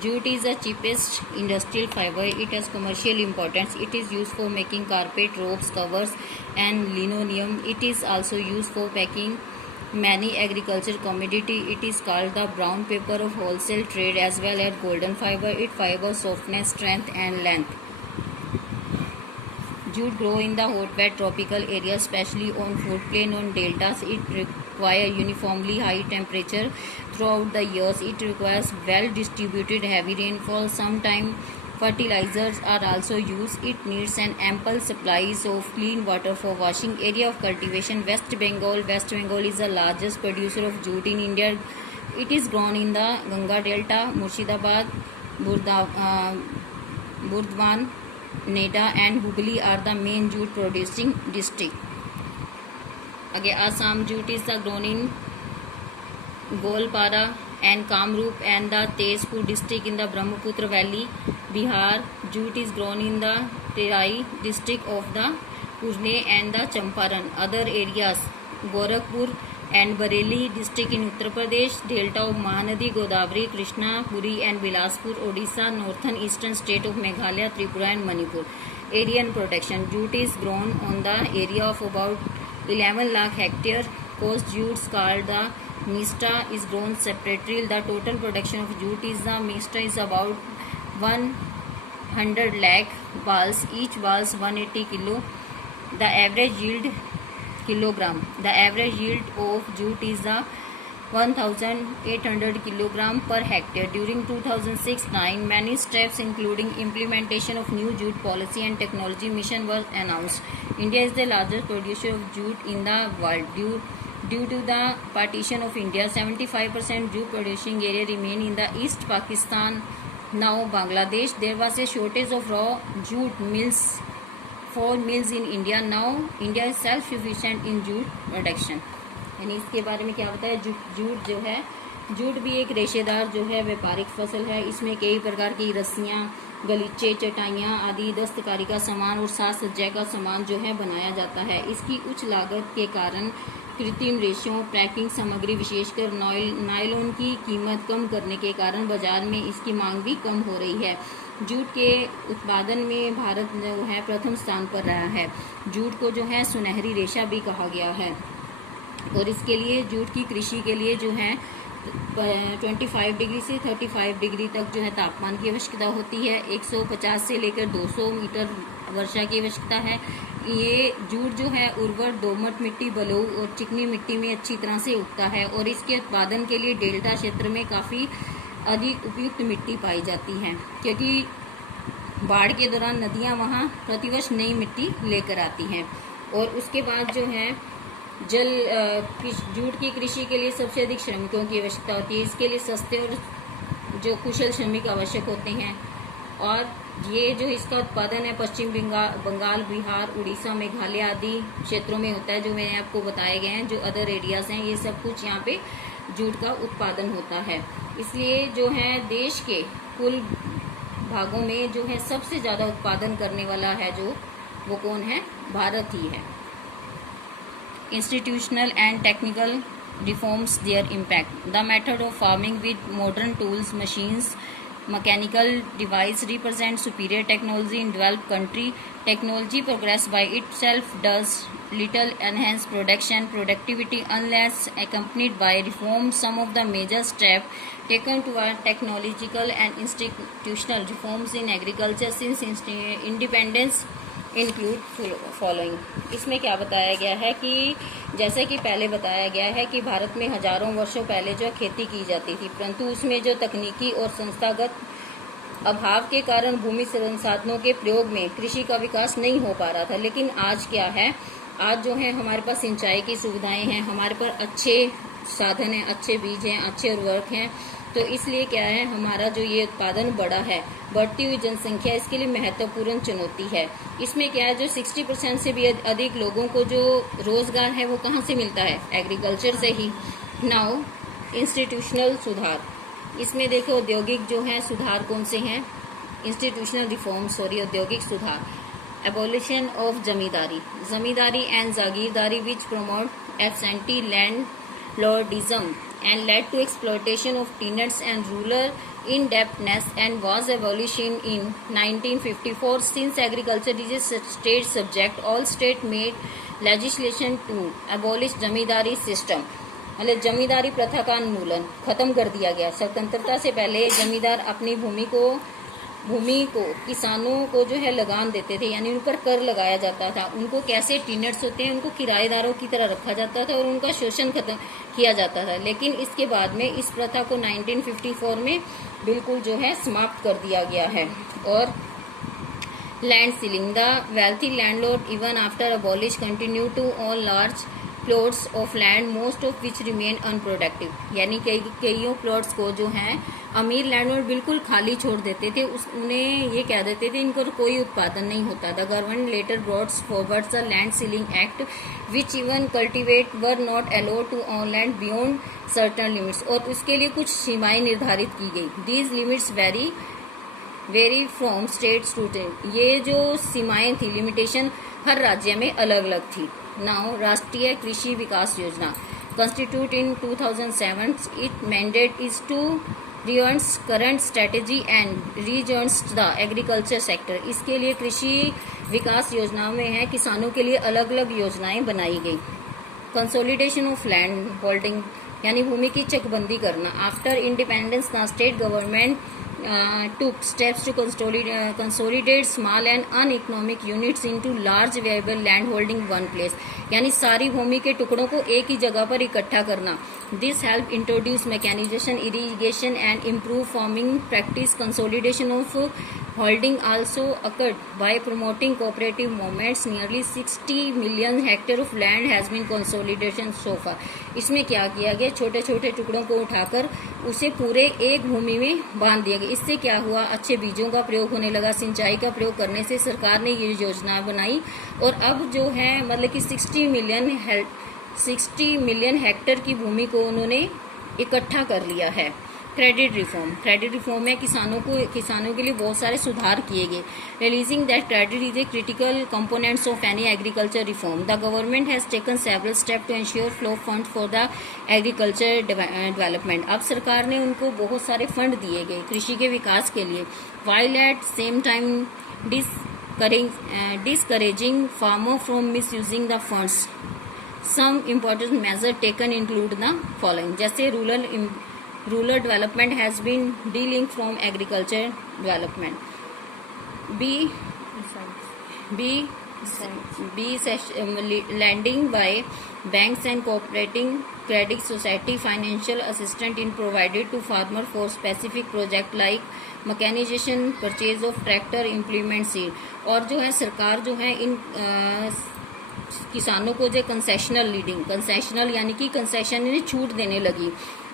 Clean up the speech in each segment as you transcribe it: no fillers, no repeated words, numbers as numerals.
Jute is the cheapest industrial fiber. It has commercial importance. It is used for making carpet, ropes, covers, and linoleum. It is also used for packing many agriculture commodity. It is called the brown paper of wholesale trade as well as golden fiber. It fiber softness, strength, and length. Jute grow in the hot, wet tropical areas, especially on floodplain on deltas. It require uniformly high temperature throughout the years. It requires well-distributed heavy rainfall. Sometimes fertilizers are also used. It needs an ample supplies of clean water for washing. Area of cultivation: West Bengal. West Bengal is the largest producer of jute in India. It is grown in the Ganga Delta, Murshidabad, Burdwan, Neda and Hubli are the main jute producing district. Again, Assam jute is grown in Golpara and Kamrup and the Tezpur district in the Brahmaputra Valley. Bihar jute is grown in the Terai district of the Pune and the Champaran. Other areas: Gorakhpur and Bareilly district in Uttar Pradesh, delta of Mahanadi, Godavari, Krishna, Puri and Bilaspur, Odisha, northern eastern state of Meghalaya, Tripura and Manipur. Area and protection: jute is grown on the area of about 11 lakh hectare. Coast jutes called the mista is grown separately. The total production of jute is the mista is about 100 lakh balls. Each balls 180 kilo. The average yield kilogram. The average yield of jute is 1,800 kilogram per hectare. During 2006-9, many steps including implementation of new jute policy and technology mission were announced. India is the largest producer of jute in the world. Due to the partition of India, 75% jute producing area remain in the East Pakistan, now Bangladesh. There was a shortage of raw jute mills. 4 mills in India. Now India is self sufficient in jute production. यानी इसके बारे में क्या बताया? Jute जो है, jute भी एक रेशेदार जो है व्यापारिक फसल है. इसमें कई प्रकार की रस्सियाँ, गलीचे, चटाइयाँ आदि दस्तकारी का सामान और साज सज्जा का सामान जो है बनाया जाता है. इसकी उच्च लागत के कारण कृत्रिम रेशों, पैकिंग सामग्री विशेषकर नायलॉन की कीमत कम करने के कारण बाजार में इसकी मांग भी कम हो रही है. जूट के उत्पादन में भारत जो है प्रथम स्थान पर रहा है. जूट को जो है सुनहरी रेशा भी कहा गया है और इसके लिए जूट की कृषि के लिए जो है 25 डिग्री से 35 डिग्री तक जो है तापमान की आवश्यकता होती है. 150 से लेकर 200 मीटर वर्षा की आवश्यकता है. ये जूट जो है उर्वर, दोमट मिट्टी, बलुई और चिकनी मिट्टी में अच्छी तरह से उगता है और इसके उत्पादन के लिए डेल्टा क्षेत्र में काफ़ी अधिक उपयुक्त मिट्टी पाई जाती है, क्योंकि बाढ़ के दौरान नदियां वहां प्रतिवर्ष नई मिट्टी लेकर आती हैं. और उसके बाद जो है जूट की कृषि के लिए सबसे अधिक श्रमिकों की आवश्यकता होती है. इसके लिए सस्ते और जो कुशल श्रमिक आवश्यक होते हैं. और ये जो इसका उत्पादन है पश्चिम बंगाल, बिहार, उड़ीसा, मेघालय आदि क्षेत्रों में होता है, जो मैंने आपको बताए गए हैं. जो अदर एरियाज हैं, ये सब कुछ यहाँ पे जूट का उत्पादन होता है. इसलिए जो है देश के कुल भागों में जो है सबसे ज़्यादा उत्पादन करने वाला है जो वो कौन है? भारत ही है. Institutional and technical reforms, their impact. The method of farming with modern tools, machines, mechanical device represent superior technology in developed country. Technology progress by itself does little enhance productivity unless accompanied by reform. Some of the major steps taken toward technological and institutional reforms in agriculture since independence include following. इसमें क्या बताया गया है कि जैसे कि पहले बताया गया है कि भारत में हजारों वर्षों पहले जो खेती की जाती थी, परंतु उसमें जो तकनीकी और संस्थागत अभाव के कारण भूमि संसाधनों के प्रयोग में कृषि का विकास नहीं हो पा रहा था. लेकिन आज क्या है? आज जो है हमारे पास सिंचाई की सुविधाएं हैं, हमारे पास अच्छे साधन हैं, अच्छे बीज हैं, अच्छे उर्वरक हैं. तो इसलिए क्या है, हमारा जो ये उत्पादन बढ़ा है, बढ़ती हुई जनसंख्या इसके लिए महत्वपूर्ण चुनौती है. इसमें क्या है, जो 60% से भी अधिक लोगों को जो रोजगार है वो कहाँ से मिलता है? एग्रीकल्चर से ही. नाउ इंस्टीट्यूशनल सुधार. इसमें देखो औद्योगिक जो है सुधार कौन से हैं? इंस्टीट्यूशनल रिफॉर्म, औद्योगिक सुधार. Abolition of zamindari and jagirdari which promote absentee landlordism and led to exploitation of tenants and rural in-depthness and was abolished in 1954. Since agriculture is a state subject, all state made legislation to abolish zamindari system, मतलब जमींदारी प्रथा का उन्मूलन खत्म कर दिया गया। स्वतंत्रता से पहले जमींदार अपनी भूमि को किसानों को जो है लगान देते थे, यानी उन पर कर लगाया जाता था। उनको कैसे टीनट्स होते हैं उनको किराएदारों की तरह रखा जाता था और उनका शोषण खत्म किया जाता था। लेकिन इसके बाद में इस प्रथा को 1954 में बिल्कुल जो है समाप्त कर दिया गया है। और land ceiling, the wealthy landlord even after abolish continue to own large plots of land most of which remain unproductive, यानी कईयों प्लॉट्स को जो है अमीर लैंडलॉर्ड बिल्कुल खाली छोड़ देते थे। उन्हें ये कह देते थे इनको कोई उत्पादन नहीं होता। The government later brought forward the land ceiling act which even cultivate were not allowed to own land beyond certain limits, और उसके लिए कुछ सीमाएं निर्धारित की गई। These limits vary from states to state, ये जो सीमाएं थी, लिमिटेशन हर राज्य में अलग अलग थी। नाउ राष्ट्रीय कृषि विकास योजना constitute in 2007, its mandate is to reorganize current strategy and reorganize the agriculture sector। इसके लिए कृषि विकास योजना में है किसानों के लिए अलग अलग योजनाएं बनाई गई। कंसोलिडेशन ऑफ लैंड होल्डिंग, यानी भूमि की चकबंदी करना। After independence the state government took steps to consolidate small and uneconomic units into large viable land holding one place, यानी सारी भूमि के टुकड़ों को एक ही जगह पर इकट्ठा करना। This help introduce mechanization, irrigation and improve farming practice। Consolidation of holding also occurred by promoting cooperative movements। Nearly 60 million hectare of land has been consolidated so far। इसमें क्या किया गया, छोटे छोटे टुकड़ों को उठाकर उसे पूरे एक भूमि में बांध दिया गया। इससे क्या हुआ, अच्छे बीजों का प्रयोग होने लगा। सिंचाई का प्रयोग करने से सरकार ने ये योजना बनाई और अब जो है मतलब कि 60 मिलियन हेक्टेयर की भूमि को उन्होंने इकट्ठा कर लिया है। क्रेडिट रिफॉर्म में किसानों के लिए बहुत सारे सुधार किए गए। Realising that credit is a critical components of any agriculture reform. The government has taken several step to ensure flow fund for the agriculture development. अब सरकार ने उनको बहुत सारे फंड दिए गए कृषि के विकास के लिए। While at same time discouraging farmer from misusing the funds। Some important measures taken include the following, जैसे rural development has been de-linked from agriculture development। Lending by banks and cooperating credit society, financial assistance in provided to farmer for specific project like mechanization, purchase of tractor, implement seed। और जो है सरकार जो है इन किसानों को जो concessional यानी कि कंसेशन छूट देने लगी।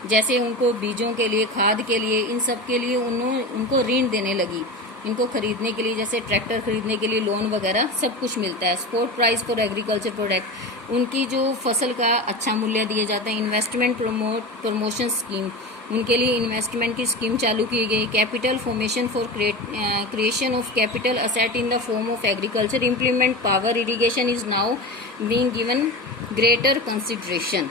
जैसे उनको बीजों के लिए, खाद के लिए, इन सब के लिए उनको ऋण देने लगी। इनको खरीदने के लिए, जैसे ट्रैक्टर खरीदने के लिए लोन वगैरह सब कुछ मिलता है। Support price for agriculture product, उनकी जो फसल का अच्छा मूल्य दिया जाता है। इन्वेस्टमेंट प्रमोशन स्कीम, उनके लिए इन्वेस्टमेंट की स्कीम चालू की गई। Capital formation for creation of capital asset in the form of agriculture. Implement power irrigation is now being given greater consideration.